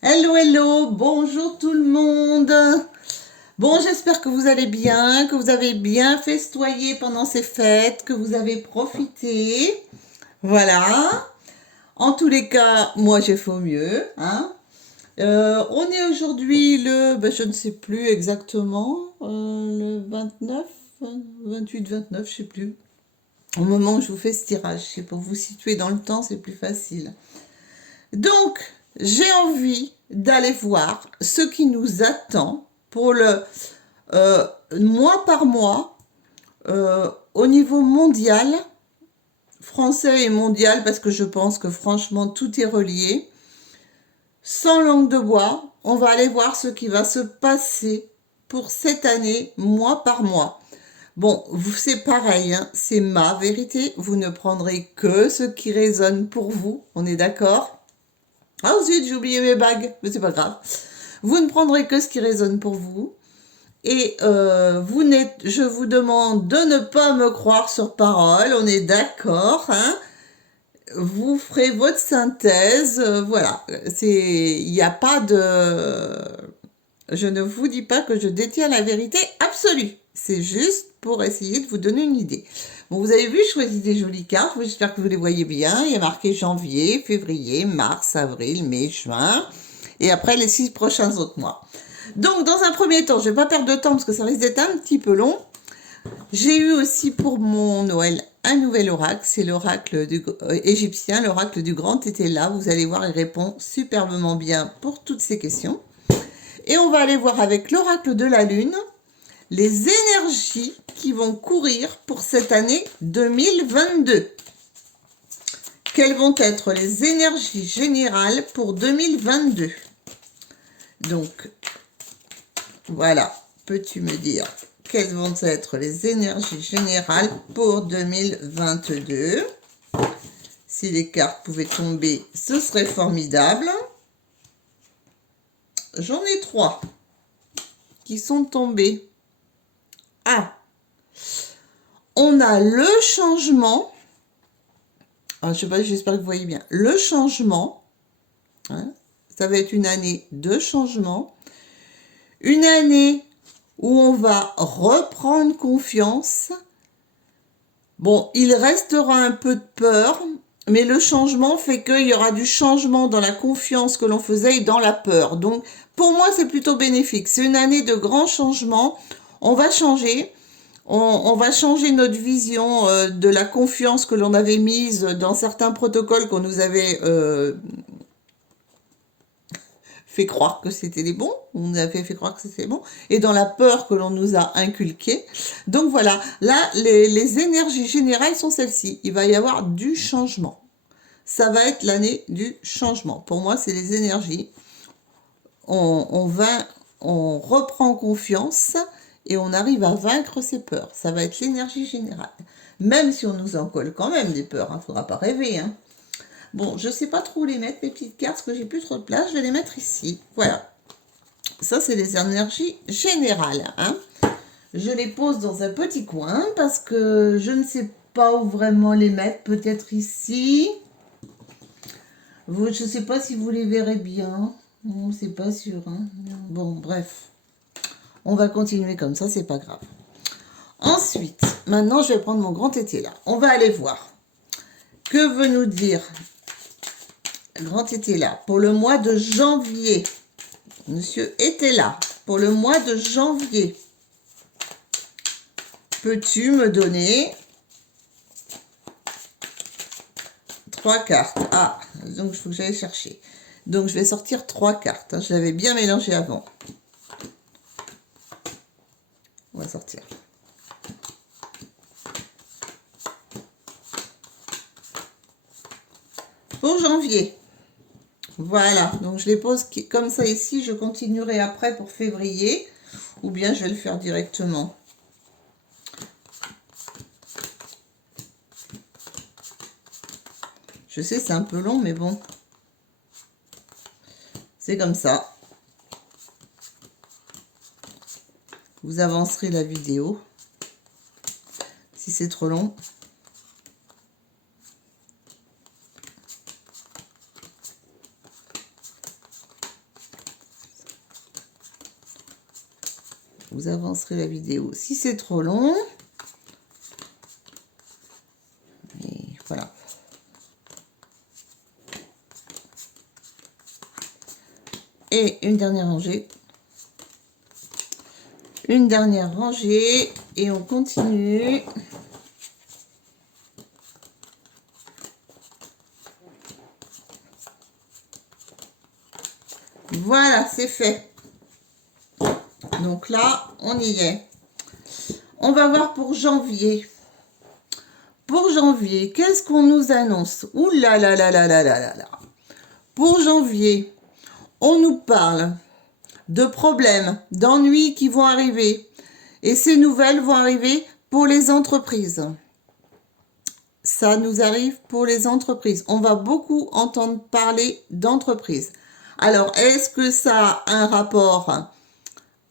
Hello, hello, bonjour tout le monde. Bon, j'espère que vous allez bien, que vous avez bien festoyé pendant ces fêtes, que vous avez profité. Voilà. En tous les cas, moi j'ai fait au mieux, hein. On est aujourd'hui je ne sais plus exactement, le 29, 28, 29, je sais plus. Au moment où je vous fais ce tirage, c'est pour vous situer dans le temps, c'est plus facile. Donc, j'ai envie d'aller voir ce qui nous attend pour le mois par mois au niveau mondial, français et mondial, parce que je pense que franchement tout est relié. Sans langue de bois, on va aller voir ce qui va se passer pour cette année, mois par mois. Bon, c'est pareil, hein, c'est ma vérité. Vous ne prendrez que ce qui résonne pour vous. On est d'accord? Ah zut, j'ai oublié mes bagues, mais c'est pas grave. Vous ne prendrez que ce qui résonne pour vous. Et je vous demande de ne pas me croire sur parole, on est d'accord, hein? Vous ferez votre synthèse, voilà. Il n'y a pas de... Je ne vous dis pas que je détiens la vérité absolue. C'est juste pour essayer de vous donner une idée. Bon, vous avez vu, je choisis des jolies cartes. J'espère que vous les voyez bien. Il y a marqué janvier, février, mars, avril, mai, juin. Et après, les 6 prochains autres mois. Donc, dans un premier temps, je ne vais pas perdre de temps parce que ça risque d'être un petit peu long. J'ai eu aussi pour mon Noël un nouvel oracle. C'est l'oracle égyptien, l'oracle du grand était là. Vous allez voir, il répond superbement bien pour toutes ces questions. Et on va aller voir avec l'oracle de la lune les énergies qui vont courir pour cette année 2022. Quelles vont être les énergies générales pour 2022? Donc, voilà, peux-tu me dire quelles vont être les énergies générales pour 2022? Si les cartes pouvaient tomber, ce serait formidable. J'en ai 3 qui sont tombées. Ah, on a le changement. Alors, je sais pas, j'espère que vous voyez bien. Le changement, hein, ça va être une année de changement. Une année où on va reprendre confiance. Bon, il restera un peu de peur, mais le changement fait qu'il y aura du changement dans la confiance que l'on faisait et dans la peur. Donc, pour moi, c'est plutôt bénéfique. C'est une année de grands changements. On va changer. On va changer notre vision de la confiance que l'on avait mise dans certains protocoles qu'on nous avait fait croire que c'était les bons, on nous avait fait croire que c'était bon, et dans la peur que l'on nous a inculquée. Donc voilà, là, les énergies générales sont celles-ci. Il va y avoir du changement. Ça va être l'année du changement. Pour moi, c'est les énergies. On reprend confiance et on arrive à vaincre ses peurs. Ça va être l'énergie générale. Même si on nous en colle quand même des peurs, il ne faudra pas rêver, hein. Bon, je ne sais pas trop où les mettre, mes petites cartes, parce que j'ai plus trop de place. Je vais les mettre ici. Voilà. Ça, c'est les énergies générales, hein. Je les pose dans un petit coin parce que je ne sais pas où vraiment les mettre. Peut-être ici. Je ne sais pas si vous les verrez bien. Non, c'est pas sûr, hein. Bon, bref. On va continuer comme ça, c'est pas grave. Ensuite, maintenant, je vais prendre mon grand tété là. On va aller voir. Que veut nous dire le grand tété là pour le mois de janvier? Monsieur était là pour le mois de janvier. Peux-tu me donner 3 cartes? Ah, donc il faut que j'aille chercher. Donc je vais sortir 3 cartes. Hein. Je l'avais bien mélangé avant. On va sortir. Pour janvier. Voilà, donc je les pose comme ça ici. Je continuerai après pour février. Ou bien je vais le faire directement. Je sais, c'est un peu long, mais bon. C'est comme ça. Vous avancerez la vidéo. Si c'est trop long. vous avancerez la vidéo si c'est trop long. Et voilà. Et une dernière rangée. Une dernière rangée et on continue. Voilà, c'est fait. Donc là, on y est. On va voir pour janvier. Pour janvier, qu'est-ce qu'on nous annonce? Ouh là là là là là là là là. Pour janvier, on nous parle de problèmes, d'ennuis qui vont arriver. Et ces nouvelles vont arriver pour les entreprises. Ça nous arrive pour les entreprises. On va beaucoup entendre parler d'entreprises. Alors, est-ce que ça a un rapport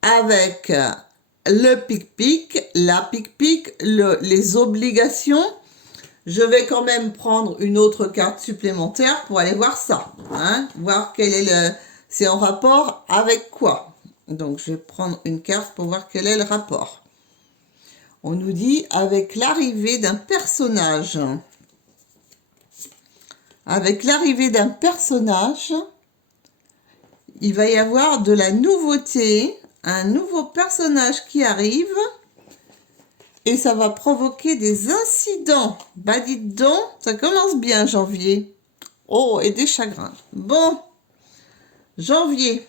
avec le pic-pic, la pic-pic, les obligations? Je vais quand même prendre une autre carte supplémentaire pour aller voir ça. Hein, voir quel est c'est en rapport avec quoi. Donc, je vais prendre une carte pour voir quel est le rapport. On nous dit avec l'arrivée d'un personnage. Avec l'arrivée d'un personnage, il va y avoir de la nouveauté, un nouveau personnage qui arrive et ça va provoquer des incidents. Bah dites donc, ça commence bien janvier. Oh, et des chagrins. Bon, janvier.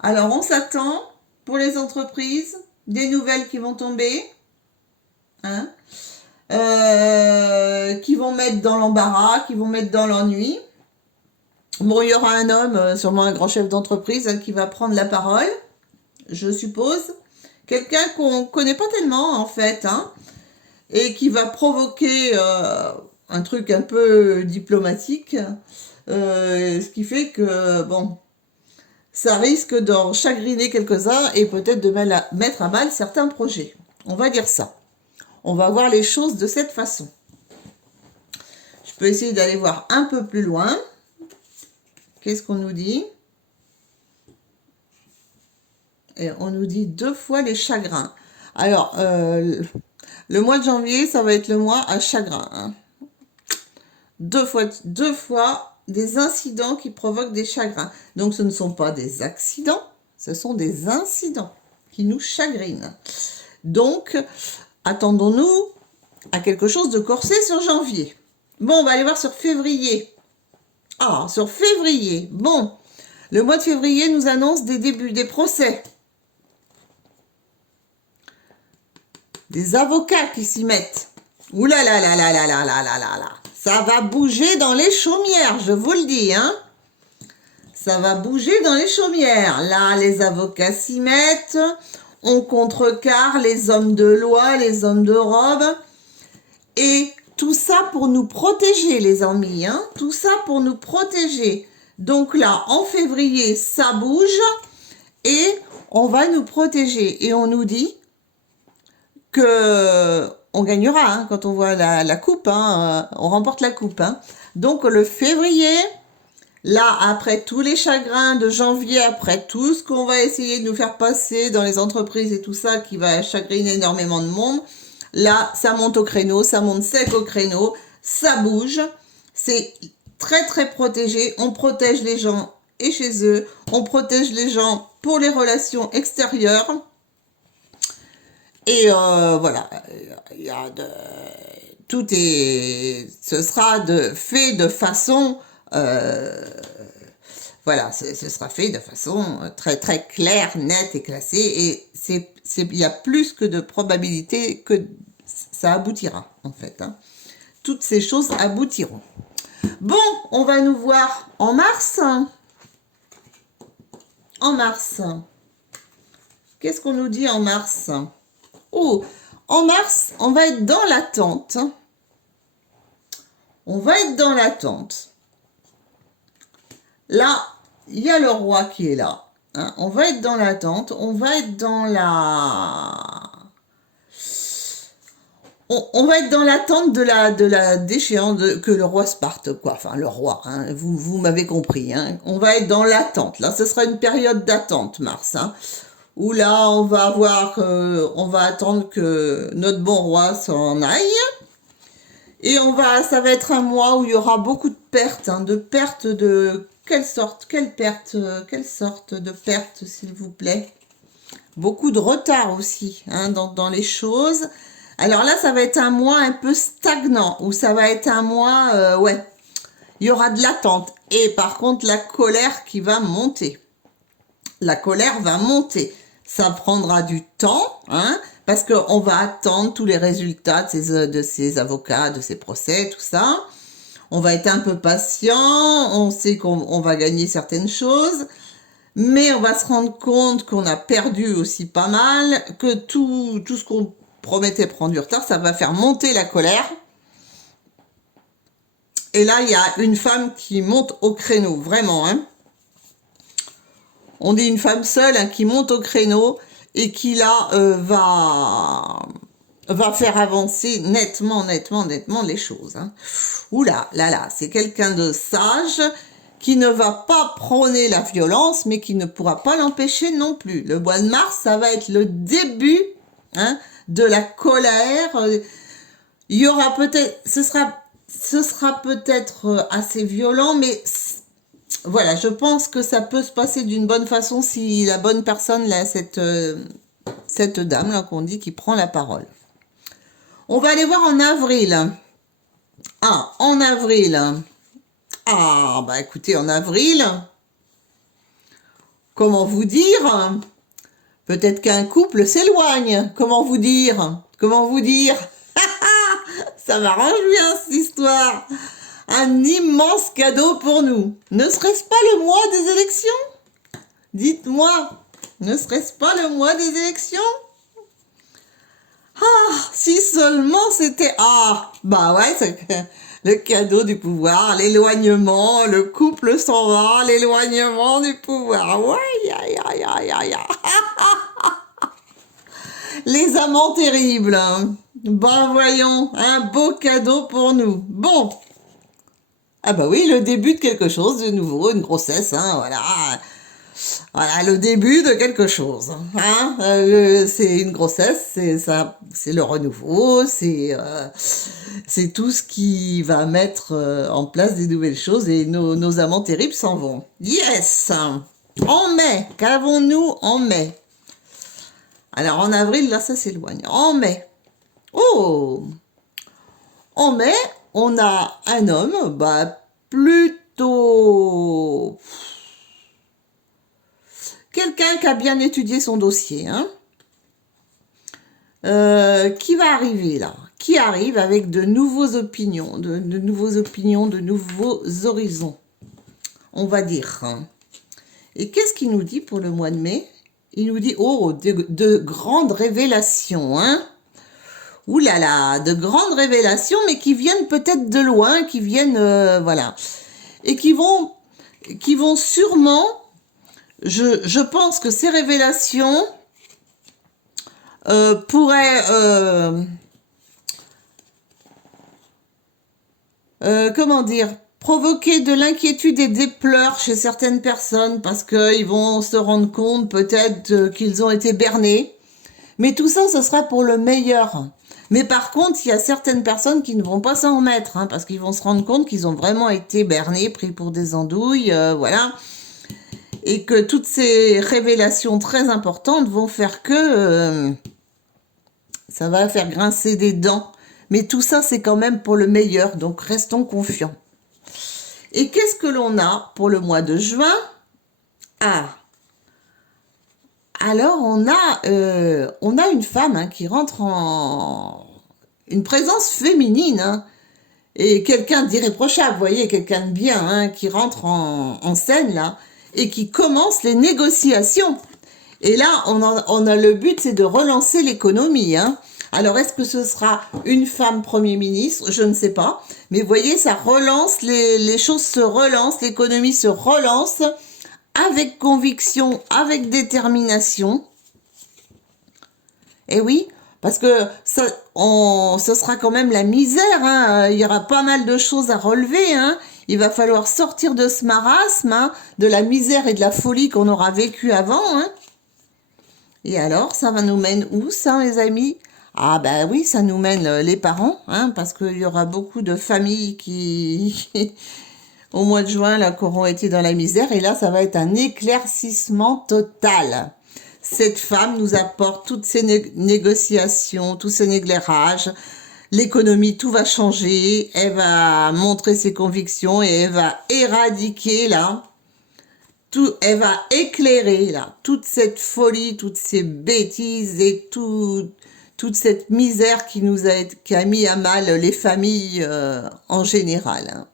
Alors, on s'attend pour les entreprises, des nouvelles qui vont tomber, hein, qui vont mettre dans l'embarras, qui vont mettre dans l'ennui. Bon, il y aura un homme, sûrement un grand chef d'entreprise, hein, qui va prendre la parole, je suppose. Quelqu'un qu'on ne connaît pas tellement, en fait, hein, et qui va provoquer un truc un peu diplomatique, ce qui fait que, bon, ça risque d'en chagriner quelques-uns et peut-être de mettre à mal certains projets. On va dire ça. On va voir les choses de cette façon. Je peux essayer d'aller voir un peu plus loin. Qu'est-ce qu'on nous dit? Et on nous dit 2 fois les chagrins. Alors, le mois de janvier, ça va être le mois à chagrin. Hein. Deux fois des incidents qui provoquent des chagrins. Donc, ce ne sont pas des accidents, ce sont des incidents qui nous chagrinent. Donc, attendons-nous à quelque chose de corsé sur janvier. Bon, on va aller voir sur février. Ah, sur février. Bon, le mois de février nous annonce des débuts, des procès. Des avocats qui s'y mettent. Ouh là là là là là là là là là là. Ça va bouger dans les chaumières, je vous le dis, hein. Ça va bouger dans les chaumières. Là, les avocats s'y mettent. On contrecarre les hommes de loi, les hommes de robe. Et tout ça pour nous protéger, les amis, hein. Tout ça pour nous protéger. Donc là, en février, ça bouge. Et on va nous protéger. Et on nous dit que on gagnera hein, quand on voit la coupe, hein, on remporte la coupe. Hein. Donc le février, là, après tous les chagrins de janvier, après tout ce qu'on va essayer de nous faire passer dans les entreprises et tout ça, qui va chagriner énormément de monde, là, ça monte au créneau, ça monte sec au créneau, ça bouge, c'est très très protégé, on protège les gens et chez eux, on protège les gens pour les relations extérieures. Et voilà, tout est, ce sera fait de façon, voilà, ce sera fait de façon très très claire, nette et classée. Et il y a plus que de probabilité que ça aboutira en fait. Hein. Toutes ces choses aboutiront. Bon, on va nous voir en mars. En mars. Qu'est-ce qu'on nous dit en mars ? Oh, en mars, on va être dans l'attente. On va être dans l'attente. Là, il y a le roi qui est là. Hein. On va être dans l'attente. On va être dans la... On va être dans l'attente de la déchéance que le roi se parte, quoi. Enfin, le roi, hein. Vous m'avez compris. Hein. On va être dans l'attente. Là, ce sera une période d'attente, mars. Hein. où là, on va avoir, on va attendre que notre bon roi s'en aille. Et ça va être un mois où il y aura beaucoup de pertes, hein, de pertes de quelle sorte, quelle sorte de pertes, s'il vous plaît. Beaucoup de retard aussi, hein, dans les choses. Alors là, ça va être un mois un peu stagnant, ou ça va être un mois, ouais, il y aura de l'attente. Et par contre, la colère qui va monter. La colère va monter. Ça prendra du temps, hein, parce qu'on va attendre tous les résultats de ces avocats, de ces procès, tout ça. On va être un peu patient, on sait qu'on va gagner certaines choses, mais on va se rendre compte qu'on a perdu aussi pas mal, que tout ce qu'on promettait prendre du retard, ça va faire monter la colère. Et là, il y a une femme qui monte au créneau, vraiment, hein. On dit une femme seule, hein, qui monte au créneau et qui là va faire avancer nettement les choses, hein. Oula, là, c'est quelqu'un de sage qui ne va pas prôner la violence, mais qui ne pourra pas l'empêcher non plus. Le mois de mars, ça va être le début, hein, de la colère. Il y aura peut-être, ce sera peut-être assez violent, mais voilà, je pense que ça peut se passer d'une bonne façon si la bonne personne, là, cette dame là qu'on dit qui prend la parole. On va aller voir en avril. Ah, en avril. Ah, bah écoutez, en avril, comment vous dire? Peut-être qu'un couple s'éloigne. Comment vous dire? Comment vous dire? Ça m'arrange bien cette histoire. Un immense cadeau pour nous. Ne serait-ce pas le mois des élections? Dites-moi, ne serait-ce pas le mois des élections? Ah, si seulement c'était... Ah, bah ouais, c'est le cadeau du pouvoir, l'éloignement, le couple s'en va, l'éloignement du pouvoir. Ouais, aïe, aïe, aïe, aïe. Les amants terribles. Bon, voyons, un beau cadeau pour nous. Bon. Ah bah oui, le début de quelque chose de nouveau, une grossesse, hein, voilà. Voilà, le début de quelque chose, hein. C'est une grossesse, c'est ça, c'est le renouveau, c'est tout ce qui va mettre en place des nouvelles choses et nos amants terribles s'en vont. Yes! En mai, qu'avons-nous en mai? Alors en avril, là, ça s'éloigne. En mai. Oh! En mai, on a un homme, bah, plutôt... Quelqu'un qui a bien étudié son dossier, hein, qui va arriver là, qui arrive avec de nouveaux opinions, de nouveaux horizons, on va dire. Et qu'est-ce qu'il nous dit pour le mois de mai? Il nous dit, oh, de grandes révélations, hein. Ouh là là, de grandes révélations, mais qui viennent peut-être de loin, qui viennent, voilà, et qui vont sûrement... Je pense que ces révélations pourraient, comment dire, provoquer de l'inquiétude et des pleurs chez certaines personnes parce qu'ils vont se rendre compte peut-être qu'ils ont été bernés. Mais tout ça, ce sera pour le meilleur. Mais par contre, il y a certaines personnes qui ne vont pas s'en remettre, hein, parce qu'ils vont se rendre compte qu'ils ont vraiment été bernés, pris pour des andouilles, voilà. Et que toutes ces révélations très importantes vont faire que ça va faire grincer des dents. Mais tout ça, c'est quand même pour le meilleur, donc restons confiants. Et qu'est-ce que l'on a pour le mois de juin? Ah, alors on a une femme, hein, qui rentre en... une présence féminine, hein, et quelqu'un d'irréprochable, vous voyez, quelqu'un de bien, hein, qui rentre en scène, là, et qui commence les négociations. Et là, on a le but, c'est de relancer l'économie, hein. Alors, est-ce que ce sera une femme Premier ministre? Je ne sais pas. Mais vous voyez, ça relance, les choses se relancent, l'économie se relance avec conviction, avec détermination. Et oui, parce que ce sera quand même la misère, hein. Il y aura pas mal de choses à relever, hein. Il va falloir sortir de ce marasme, hein, de la misère et de la folie qu'on aura vécu avant, hein. Et alors, ça va nous mène où, ça, les amis? Ah ben oui, ça nous mène les parents, hein, parce qu'il y aura beaucoup de familles qui, au mois de juin, là, qui auront été dans la misère. Et là, ça va être un éclaircissement total. Cette femme nous apporte toutes ces négociations, tous ces éclairages. L'économie, tout va changer. Elle va montrer ses convictions et elle va éradiquer, là, tout, elle va éclairer, là, toute cette folie, toutes ces bêtises et toute cette misère qui a mis à mal les familles en général. Hein.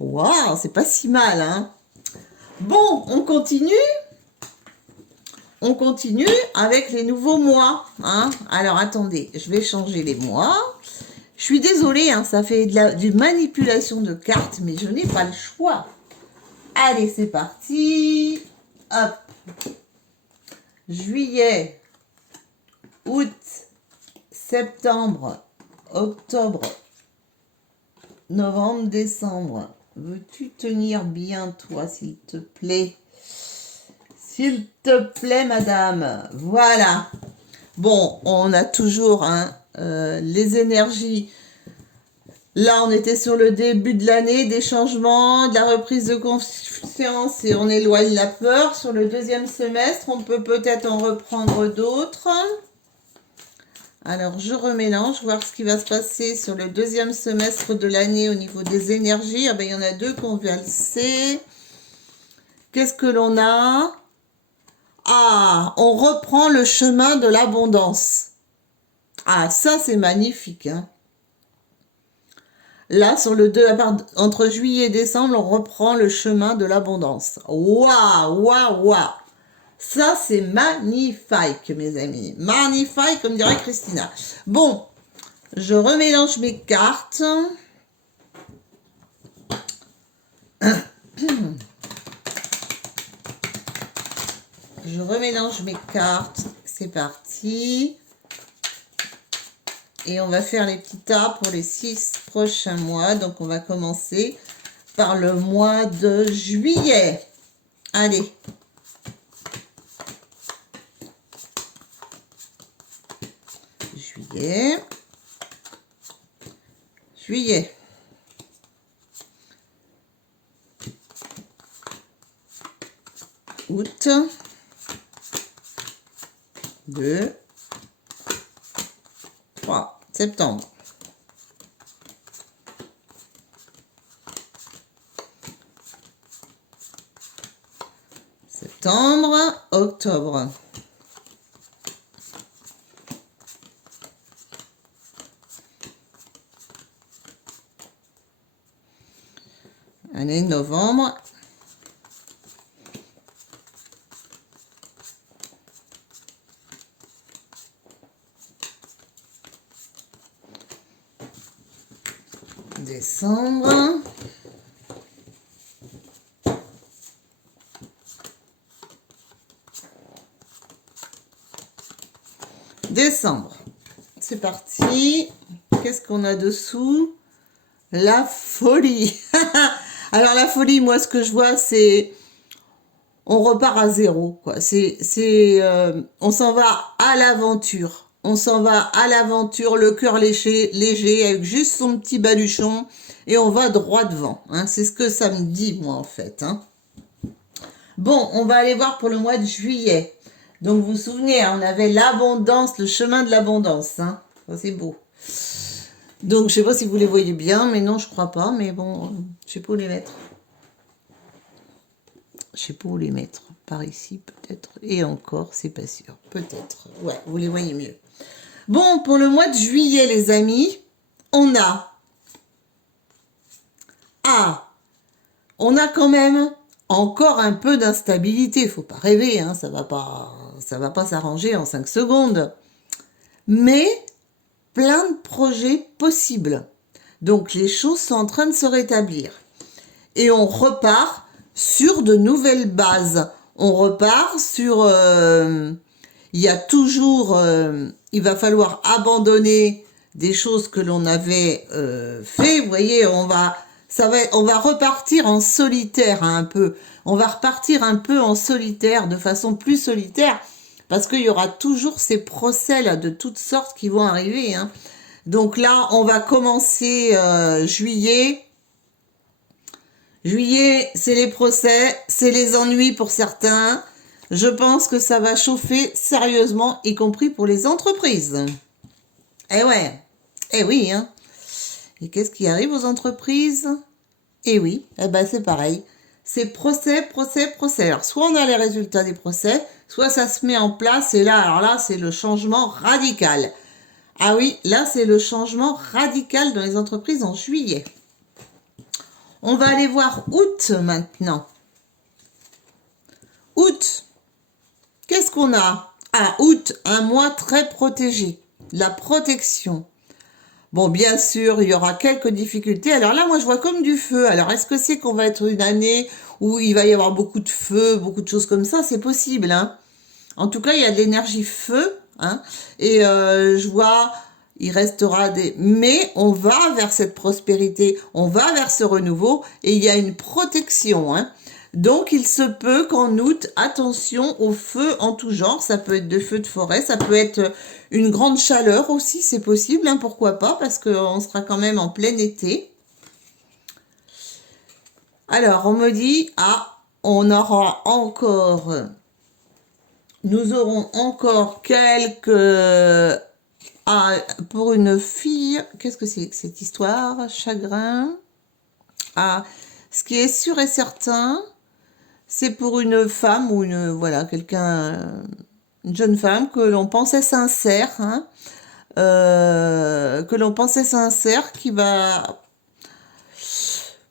Waouh, c'est pas si mal, hein. Bon, on continue. On continue avec les nouveaux mois. Hein. Alors, attendez, je vais changer les mois. Je suis désolée, hein, ça fait du manipulation de cartes, mais je n'ai pas le choix. Allez, c'est parti. Hop. Juillet, août, septembre, octobre, novembre, décembre. Veux-tu tenir bien, toi, s'il te plaît? S'il te plaît, madame. Voilà. Bon, on a toujours hein, les énergies. Là, on était sur le début de l'année, des changements, de la reprise de confiance et on éloigne la peur. Sur le deuxième semestre, on peut peut-être en reprendre d'autres. Alors, je remélange, voir ce qui va se passer sur le deuxième semestre de l'année au niveau des énergies. Ah ben, il y en a deux qu'on vient le valser. Qu'est-ce que l'on a? Ah, on reprend le chemin de l'abondance. Ah, ça, c'est magnifique. Hein. Là, sur le 2, entre juillet et décembre, on reprend le chemin de l'abondance. Waouh, waouh, waouh. Ça, c'est magnifique, mes amis. Magnifique, comme dirait Christina. Bon, je remélange mes cartes. Je remélange mes cartes. C'est parti. Et on va faire les petits tas pour les 6 prochains mois. Donc, on va commencer par le mois de juillet. Allez. Juillet. Juillet. Août. 2. 3. Septembre. Septembre, octobre. Allez, novembre. Décembre. Décembre. C'est parti. Qu'est-ce qu'on a dessous? La folie. Alors la folie, moi ce que je vois, c'est on repart à zéro, quoi. On s'en va à l'aventure. On s'en va à l'aventure, le cœur léger, avec juste son petit baluchon, et on va droit devant. Hein. C'est ce que ça me dit, moi, en fait. Hein. Bon, on va aller voir pour le mois de juillet. Donc, vous vous souvenez, hein, on avait l'abondance, le chemin de l'abondance. Hein. C'est beau. Donc, je sais pas si vous les voyez bien, mais non, je crois pas. Mais bon, je sais pas où les mettre. Je sais pas où les mettre. Par ici, peut-être. Et encore, c'est pas sûr. Peut-être. Ouais, vous les voyez mieux. Bon, pour le mois de juillet, les amis, on a... Ah, on a quand même encore un peu d'instabilité. Faut pas rêver, hein, ça va pas s'arranger en 5 secondes. Mais plein de projets possibles. Donc, les choses sont en train de se rétablir. Et on repart sur de nouvelles bases. On repart sur... il y a toujours... il va falloir abandonner des choses que l'on avait fait. Vous voyez, on va repartir en solitaire hein, un peu. On va repartir un peu en solitaire, de façon plus solitaire. parce qu'il y aura toujours ces procès là de toutes sortes qui vont arriver, hein. Donc là, on va commencer juillet. Juillet, c'est les procès, c'est les ennuis pour certains. Je pense que ça va chauffer sérieusement, y compris pour les entreprises. Eh ouais, eh oui, hein. Et qu'est-ce qui arrive aux entreprises? Eh oui, eh ben c'est pareil. C'est procès, procès, procès. Alors, soit on a les résultats des procès, soit ça se met en place, et là, alors là, c'est le changement radical. Ah oui, là, c'est le changement radical dans les entreprises en juillet. On va aller voir août maintenant. Août, qu'est-ce qu'on a? Ah, août, un mois très protégé. La protection. Bon, bien sûr, il y aura quelques difficultés. Alors là, moi, je vois comme du feu. Alors, est-ce que c'est qu'on va être une année où il va y avoir beaucoup de feu, beaucoup de choses comme ça? C'est possible, hein. En tout cas, il y a de l'énergie feu, hein. Et je vois, il restera des... Mais on va vers cette prospérité, on va vers ce renouveau, et il y a une protection, hein. Donc, il se peut qu'en août, attention aux feux en tout genre. Ça peut être de feux de forêt, ça peut être une grande chaleur aussi, c'est possible, hein, pourquoi pas, parce qu'on sera quand même en plein été. Alors, on me dit, ah, on aura encore... Nous aurons encore quelques... Ah, pour une fille, qu'est-ce que c'est que cette histoire? Chagrin. Ah, ce qui est sûr et certain, c'est pour une femme ou une, voilà, quelqu'un, une jeune femme que l'on pensait sincère, hein, que l'on pensait sincère, qui va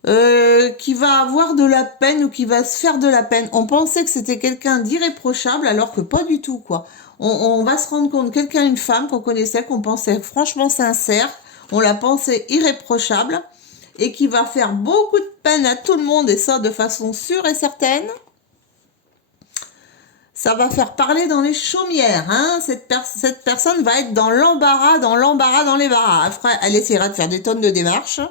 avoir de la peine ou qui va se faire de la peine. On pensait que c'était quelqu'un d'irréprochable alors que pas du tout, quoi. On va se rendre compte, quelqu'un, une femme qu'on connaissait, qu'on pensait franchement sincère, on la pensait irréprochable et qui va faire beaucoup de peine à tout le monde et ça de façon sûre et certaine. Ça va faire parler dans les chaumières, hein. Cette personne va être dans l'embarras, dans l'embarras, dans les barras. Elle essaiera de faire des tonnes de démarches.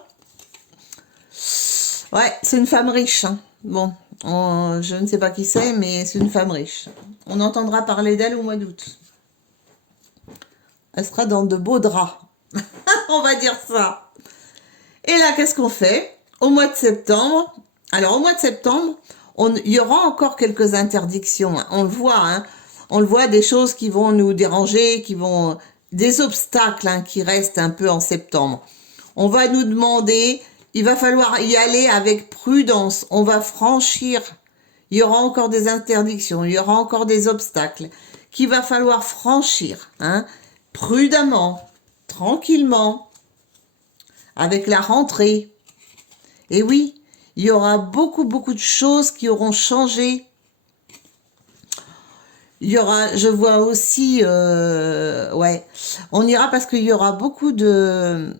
Ouais, c'est une femme riche, hein. Bon, je ne sais pas qui c'est, mais c'est une femme riche. On entendra parler d'elle au mois d'août. Elle sera dans de beaux draps. On va dire ça. Et là, qu'est-ce qu'on fait? Au mois de septembre, alors au mois de septembre, il y aura encore quelques interdictions, hein. On le voit, hein. On le voit, des choses qui vont nous déranger, des obstacles, hein, qui restent un peu en septembre. On va nous demander... Il va falloir y aller avec prudence. On va franchir. Il y aura encore des interdictions. Il y aura encore des obstacles qu'il va falloir franchir, hein, prudemment, tranquillement, avec la rentrée. Et oui, il y aura beaucoup, beaucoup de choses qui auront changé. Il y aura, je vois aussi, ouais, on ira parce qu'il y aura beaucoup de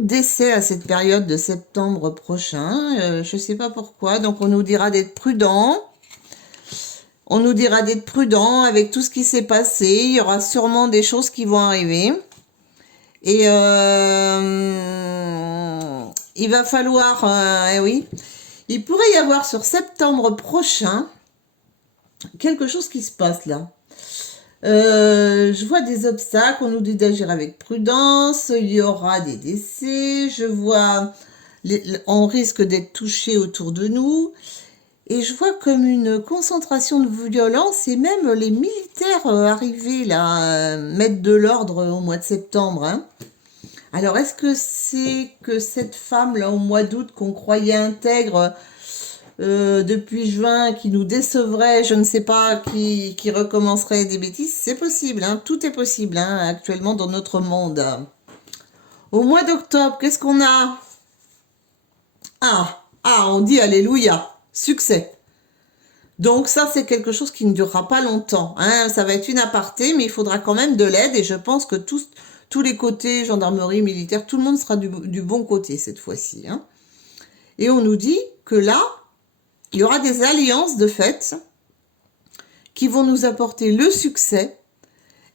décès à cette période de septembre prochain. Je sais pas pourquoi, donc on nous dira d'être prudent. On nous dira d'être prudent avec tout ce qui s'est passé. Il y aura sûrement des choses qui vont arriver. Et il va falloir, eh oui, il pourrait y avoir sur septembre prochain quelque chose qui se passe là. Je vois des obstacles, on nous dit d'agir avec prudence, il y aura des décès, je vois, on risque d'être touché autour de nous, et je vois comme une concentration de violence, et même les militaires arrivés là, mettre de l'ordre au mois de septembre, hein. Alors, est-ce que c'est que cette femme là au mois d'août qu'on croyait intègre depuis juin, qui nous décevrait, je ne sais pas, qui recommencerait des bêtises? C'est possible, hein, tout est possible, hein, actuellement dans notre monde. Au mois d'octobre, qu'est-ce qu'on a? On dit Alléluia, succès. Donc ça, c'est quelque chose qui ne durera pas longtemps, hein. Ça va être une aparté, mais il faudra quand même de l'aide, et je pense que tous les côtés, gendarmerie, militaire, tout le monde sera du bon côté cette fois-ci, hein. Et on nous dit que là, il y aura des alliances de fait qui vont nous apporter le succès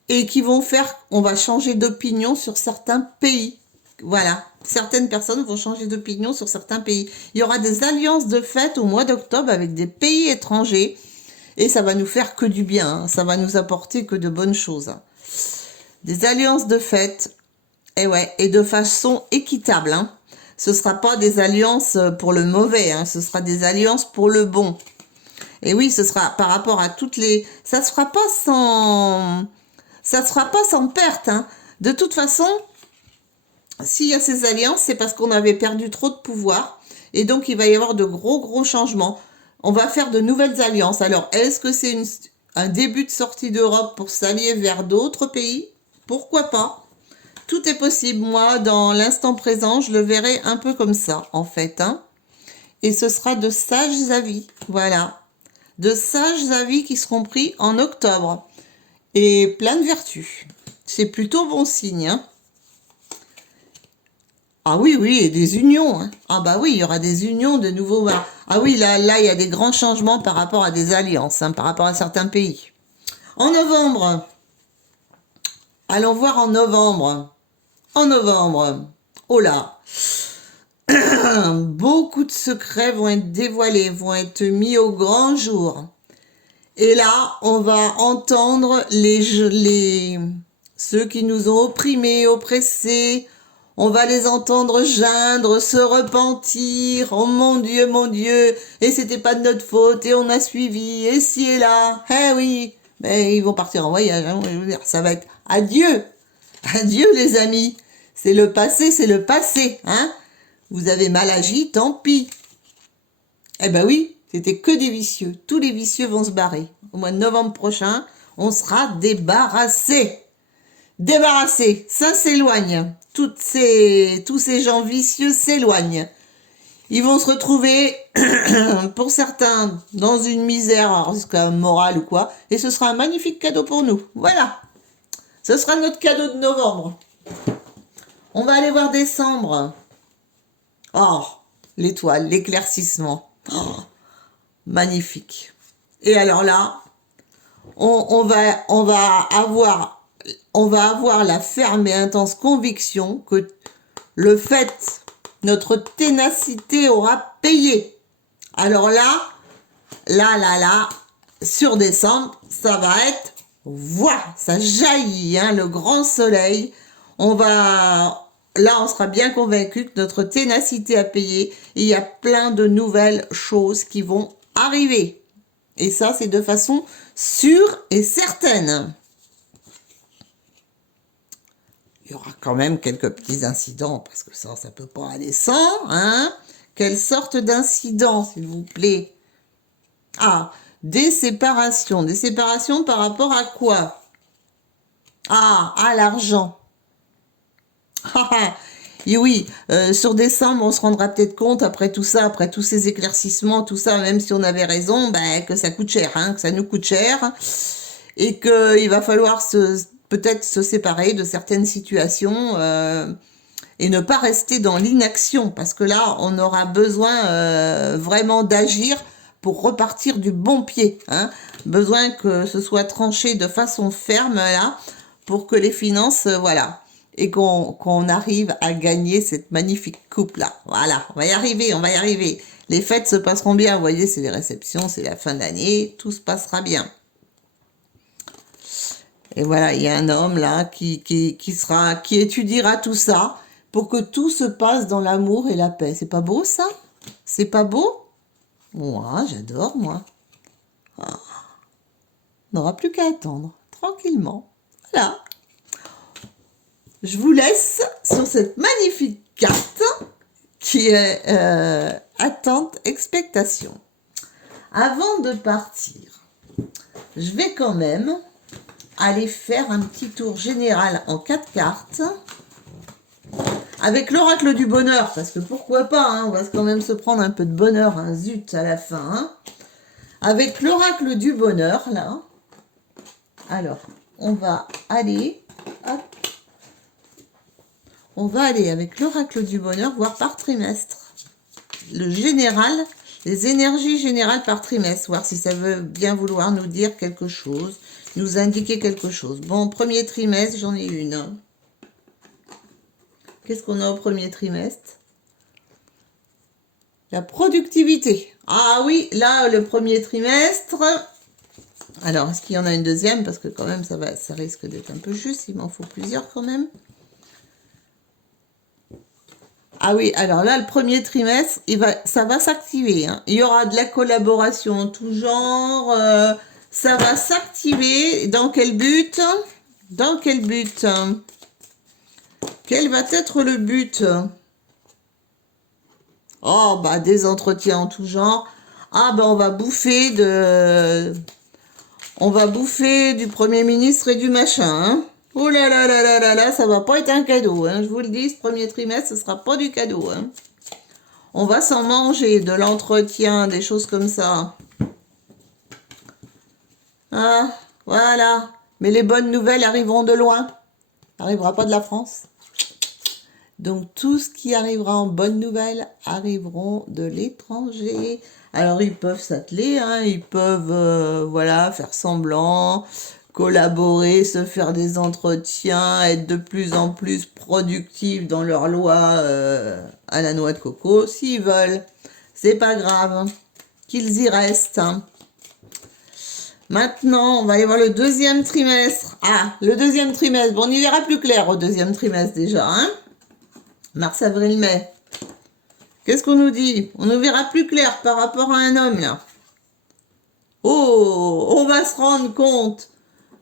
et qui vont faire, on va changer d'opinion sur certains pays. Voilà, certaines personnes vont changer d'opinion sur certains pays. Il y aura des alliances de fait au mois d'octobre avec des pays étrangers Et ça va nous faire que du bien, hein. Ça va nous apporter que de bonnes choses. Des alliances de fait, et ouais, et de façon équitable, hein. Ce ne sera pas des alliances pour le mauvais, hein. Ce sera des alliances pour le bon. Et oui, ce sera par rapport à toutes les... Ça ne se fera pas sans... Ça ne se fera pas sans perte, hein. De toute façon, s'il y a ces alliances, c'est parce qu'on avait perdu trop de pouvoir. Et donc, il va y avoir de gros changements. On va faire de nouvelles alliances. Alors, est-ce que c'est un début de sortie d'Europe pour s'allier vers d'autres pays? Pourquoi pas? Tout est possible. Moi, dans l'instant présent, je le verrai un peu comme ça, en fait, hein. Et ce sera de sages avis. Voilà. De sages avis qui seront pris en octobre. Et plein de vertus. C'est plutôt bon signe, hein. Ah oui, oui, et des unions, hein. Ah bah oui, il y aura des unions de nouveaux... Ah oui, là, il y a des grands changements par rapport à des alliances, hein, par rapport à certains pays. En novembre, allons voir en novembre. En novembre, oh là, beaucoup de secrets vont être dévoilés, vont être mis au grand jour. Et là, on va entendre ceux qui nous ont opprimés, oppressés. On va les entendre geindre, se repentir. Oh mon Dieu, et c'était pas de notre faute, et on a suivi, et ci et là. Eh oui, mais ils vont partir en voyage, hein, je veux dire, ça va être adieu. Adieu les amis. C'est le passé, hein. Vous avez mal agi, tant pis. Eh ben oui, c'était que des vicieux. Tous les vicieux vont se barrer. Au mois de novembre prochain, on sera débarrassés. Débarrassés, ça s'éloigne. Tous ces gens vicieux s'éloignent. Ils vont se retrouver, pour certains, dans une misère morale ou quoi. Et ce sera un magnifique cadeau pour nous. Voilà. Ce sera notre cadeau de novembre. On va aller voir décembre. Oh, l'étoile, l'éclaircissement. Oh, magnifique. Et alors là, on va avoir la ferme et intense conviction que notre ténacité aura payé. Alors là, sur décembre, ça va être, voilà, ça jaillit, hein, le grand soleil. On sera bien convaincu que notre ténacité a payé et il y a plein de nouvelles choses qui vont arriver. Et ça, c'est de façon sûre et certaine. Il y aura quand même quelques petits incidents, parce que ça peut pas aller sans, hein. Quelle sorte d'incident, s'il vous plaît? Ah, des séparations. Des séparations par rapport à quoi? Ah, à l'argent. Et oui, sur décembre, on se rendra peut-être compte, après tout ça, après tous ces éclaircissements, tout ça, même si on avait raison, que ça coûte cher, hein, que ça nous coûte cher, et qu'il va falloir peut-être se séparer de certaines situations et ne pas rester dans l'inaction, parce que là, on aura besoin vraiment d'agir pour repartir du bon pied, hein. Besoin que ce soit tranché de façon ferme, là, pour que les finances, voilà, et qu'on arrive à gagner cette magnifique coupe-là. Voilà, on va y arriver. Les fêtes se passeront bien, vous voyez, c'est les réceptions, c'est la fin d'année, tout se passera bien. Et voilà, il y a un homme là qui étudiera tout ça pour que tout se passe dans l'amour et la paix. C'est pas beau ça? C'est pas beau? Moi, j'adore, moi. Oh. On n'aura plus qu'à attendre, tranquillement. Voilà. Je vous laisse sur cette magnifique carte qui est attente, expectation. Avant de partir, je vais quand même aller faire un petit tour général en 4 cartes avec l'oracle du bonheur, parce que pourquoi pas, hein, on va quand même se prendre un peu de bonheur, hein, zut, à la fin. Hein. Avec l'oracle du bonheur, là, alors, on va aller... Hop, on va aller avec l'oracle du bonheur, voir par trimestre. Le général, les énergies générales par trimestre, voir si ça veut bien vouloir nous dire quelque chose, nous indiquer quelque chose. Bon, premier trimestre, j'en ai une. Qu'est-ce qu'on a au premier trimestre? La productivité. Ah oui, là, le premier trimestre, Alors, est-ce qu'il y en a une deuxième? Parce que quand même, ça risque d'être un peu juste. Il m'en faut plusieurs quand même. Ah oui, alors là, le premier trimestre, ça va s'activer. Hein. Il y aura de la collaboration en tout genre. Ça va s'activer. Dans quel but? Dans quel but? Quel va être le but? Oh, bah, des entretiens en tout genre. Ah, bah, on va bouffer du Premier ministre et du machin, hein. Oh là là là là là là, ça va pas être un cadeau, hein. Je vous le dis, ce premier trimestre, ce sera pas du cadeau, hein. On va s'en manger, de l'entretien, des choses comme ça. Ah, voilà. Mais les bonnes nouvelles arriveront de loin. N'arrivera pas de la France. Donc, tout ce qui arrivera en bonnes nouvelles arriveront de l'étranger. Alors, ils peuvent s'atteler, hein, ils peuvent, voilà, faire semblant, collaborer, se faire des entretiens, être de plus en plus productifs dans leur loi à la noix de coco, s'ils veulent. C'est pas grave, qu'ils y restent. Hein. Maintenant, on va aller voir le deuxième trimestre. Ah, le deuxième trimestre. Bon, on y verra plus clair au deuxième trimestre déjà, hein. Mars, avril, mai. Qu'est-ce qu'on nous dit? On nous verra plus clair par rapport à un homme, là. Oh, on va se rendre compte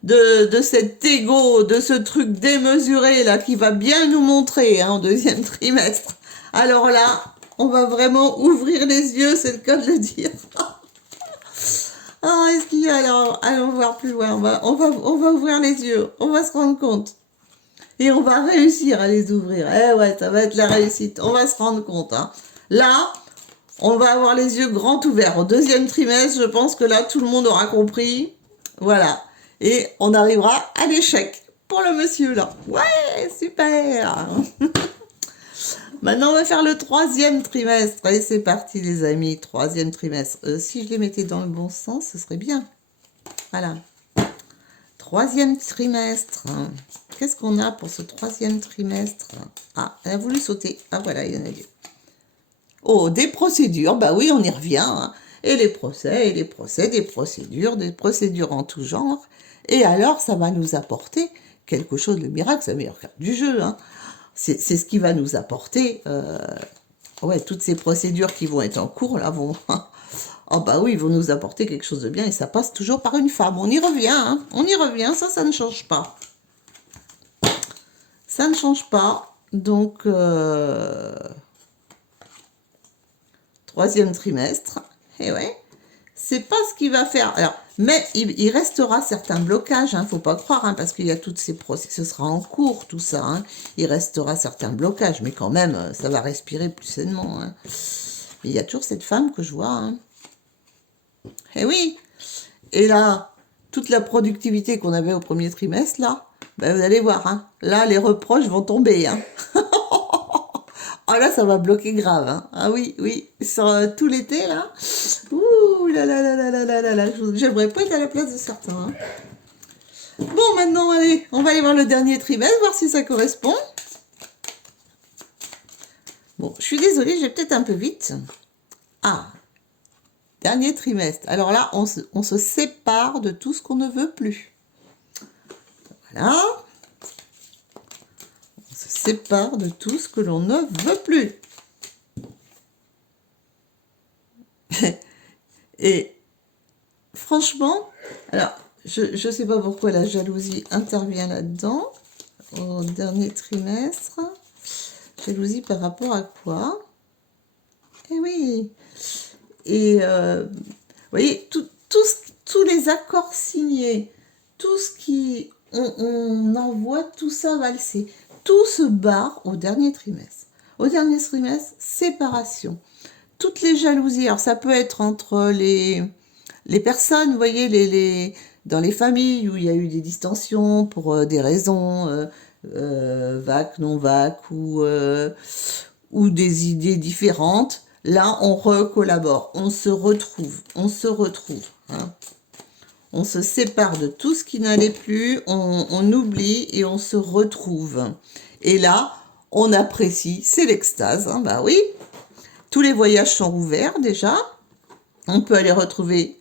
de cet ego, de ce truc démesuré, là, qui va bien nous montrer, hein, au deuxième trimestre. Alors là, on va vraiment ouvrir les yeux, c'est le cas de le dire. Ah, est-ce qu'il y a... Alors, allons voir plus loin. On va ouvrir les yeux. On va se rendre compte. Et on va réussir à les ouvrir. Eh ouais, ça va être la réussite. On va se rendre compte. Hein. Là, on va avoir les yeux grands ouverts. Au deuxième trimestre, je pense que là, tout le monde aura compris. Voilà. Et on arrivera à l'échec pour le monsieur, là. Ouais, super. Maintenant, on va faire le troisième trimestre. Allez, c'est parti, les amis. Troisième trimestre. Si je les mettais dans le bon sens, ce serait bien. Voilà. Troisième trimestre. Qu'est-ce qu'on a pour ce troisième trimestre? Ah, elle a voulu sauter. Ah, voilà, il y en a deux. Oh, des procédures. Bah oui, on y revient. Hein. Et les procès, des procédures en tout genre. Et alors, ça va nous apporter quelque chose de miracle. C'est la meilleure carte du jeu. Hein. C'est ce qui va nous apporter... ouais, toutes ces procédures qui vont être en cours, là, vont... Oh bah oui, ils vont nous apporter quelque chose de bien et ça passe toujours par une femme. On y revient, hein. On y revient, ça ne change pas. Ça ne change pas. Donc, troisième trimestre. Et ouais, c'est pas ce qui va faire. Alors, mais il restera certains blocages, hein, faut pas croire, hein, parce qu'il y a toutes ces procès, ce sera en cours, tout ça. Hein. Il restera certains blocages, mais quand même, ça va respirer plus sainement. Hein. Il y a toujours cette femme que je vois, hein. Eh oui. Et là, toute la productivité qu'on avait au premier trimestre, là, ben vous allez voir, hein, là, les reproches vont tomber. Hein. Ah là, ça va bloquer grave. Hein. Ah oui, oui, sur tout l'été, là. Ouh là là là là là là là là. J'aimerais pas être à la place de certains. Hein. Bon, maintenant, allez, on va aller voir le dernier trimestre, voir si ça correspond. Bon, je suis désolée, j'ai peut-être un peu vite. Ah, dernier trimestre. Alors là, on se sépare de tout ce qu'on ne veut plus. Voilà. On se sépare de tout ce que l'on ne veut plus. Et franchement, alors, je ne sais pas pourquoi la jalousie intervient là-dedans, au dernier trimestre. Jalousie par rapport à quoi? Eh oui. Et vous voyez, tous les accords signés, tout ce qui... On envoie tout ça valser. Tout se barre au dernier trimestre. Au dernier trimestre, séparation. Toutes les jalousies, alors ça peut être entre les personnes, vous voyez, dans les familles où il y a eu des distensions pour des raisons vagues, non vagues, ou des idées différentes. Là, on recollabore, on se retrouve. Hein. On se sépare de tout ce qui n'allait plus, on oublie et on se retrouve. Et là, on apprécie, c'est l'extase, hein, bah oui. Tous les voyages sont ouverts déjà. On peut aller retrouver...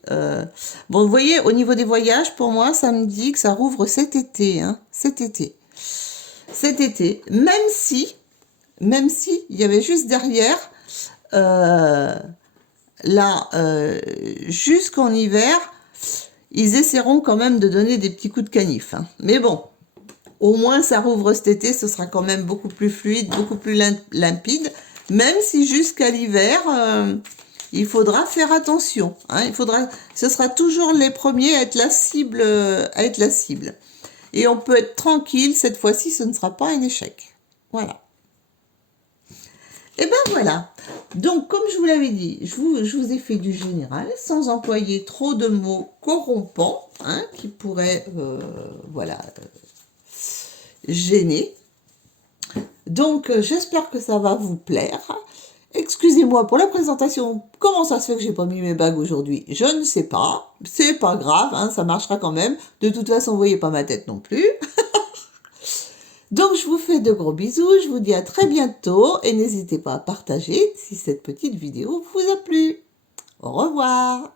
Bon, vous voyez, au niveau des voyages, pour moi, ça me dit que ça rouvre cet été. Hein, cet été. Cet été. Même si il y avait juste derrière... là, jusqu'en hiver, ils essaieront quand même de donner des petits coups de canif. Hein. Mais bon, au moins ça rouvre cet été, ce sera quand même beaucoup plus fluide, beaucoup plus limpide, même si jusqu'à l'hiver, il faudra faire attention. Hein. Ce sera toujours les premiers à être la cible. Et on peut être tranquille, cette fois-ci, ce ne sera pas un échec. Voilà. Et ben voilà, donc comme je vous l'avais dit, je vous ai fait du général sans employer trop de mots corrompants, hein, qui pourraient, voilà, gêner. Donc j'espère que ça va vous plaire. Excusez-moi pour la présentation, comment ça se fait que j'ai pas mis mes bagues aujourd'hui? Je ne sais pas, c'est pas grave, hein, ça marchera quand même. De toute façon, vous voyez pas ma tête non plus. Donc, je vous fais de gros bisous, je vous dis à très bientôt et n'hésitez pas à partager si cette petite vidéo vous a plu. Au revoir.